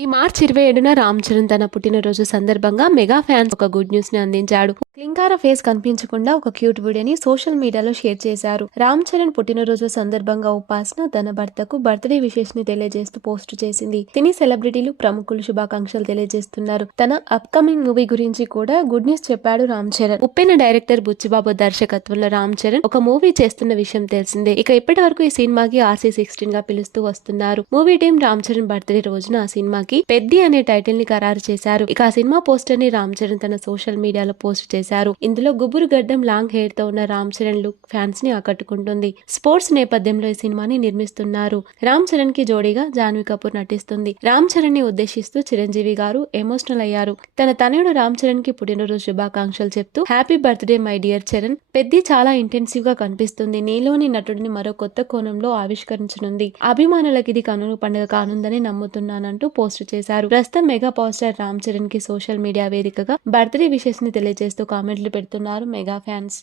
ఈ మార్చి 27న రామ్ చరణ్ తన పుట్టినరోజు సందర్భంగా మెగా ఫ్యాన్స్ ఒక గుడ్ న్యూస్ ని అందించాడు. క్లింకార ఫేస్ కనిపించకుండా ఒక క్యూట్ వీడియోని సోషల్ మీడియాలో షేర్ చేశారు. రామ్ చరణ్ పుట్టినరోజు సందర్భంగా ఉపాసన తన భర్తకు బర్త్డే విషెస్ ని తెలియజేస్తూ పోస్ట్ చేసింది. సినీ సెలబ్రిటీలు ప్రముఖులు శుభాకాంక్షలు తెలియజేస్తున్నారు. తన అప్కమింగ్ మూవీ గురించి కూడా గుడ్ న్యూస్ చెప్పాడు రామ్ చరణ్. ఉప్పెన డైరెక్టర్ బుచ్చిబాబు దర్శకత్వంలో రామ్ చరణ్ ఒక మూవీ చేస్తున్న విషయం తెలిసిందే. ఇక ఇప్పటి వరకు ఈ సినిమాకి RC16 గా పిలుస్తూ వస్తున్నారు. Movie team Ram Charan birthday రోజున ఆ సినిమాకి పెద్ది అనే టైటిల్ ని ఖరారు చేశారు. ఇక ఆ సినిమా పోస్టర్ ని రామ్ చరణ్ తన సోషల్ మీడియాలో పోస్ట్ చేశారు. ఇందులో గుబురు గడ్డం లాంగ్ హెయిర్ తో ఉన్న రామ్ చరణ్ లుక్ ఫ్యాన్స్ ని ఆకట్టుకుంటుంది. స్పోర్ట్స్ నేపథ్యంలో ఈ సినిమాని నిర్మిస్తున్నారు. రామ్ చరణ్ కి జోడీగా జాన్వీ కపూర్ నటిస్తుంది. రామ్ చరణ్ ని ఉద్దేశిస్తూ చిరంజీవి గారు ఎమోషనల్ అయ్యారు. తన తనయుడు రామ్ చరణ్ కి పుట్టినరోజు శుభాకాంక్షలు చెప్తూ happy birthday my dear Charan, Peddi చాలా ఇంటెన్సివ్ గా కనిపిస్తుంది. నీలోని నటుడిని మరో కొత్త కోణంలో ఆవిష్కరించనుంది. అభిమానులకి ఇది కనుల పండుగ కానుందని నమ్ముతున్నానంటూ పోస్ట్ చేశారు. ప్రస్తుతం mega power star Ram Charan కి సోషల్ మీడియా వేదికగా బర్త్డే విషెస్ ని తెలియజేస్తూ కామెంట్లు పెడుతున్నారు మెగా ఫ్యాన్స్.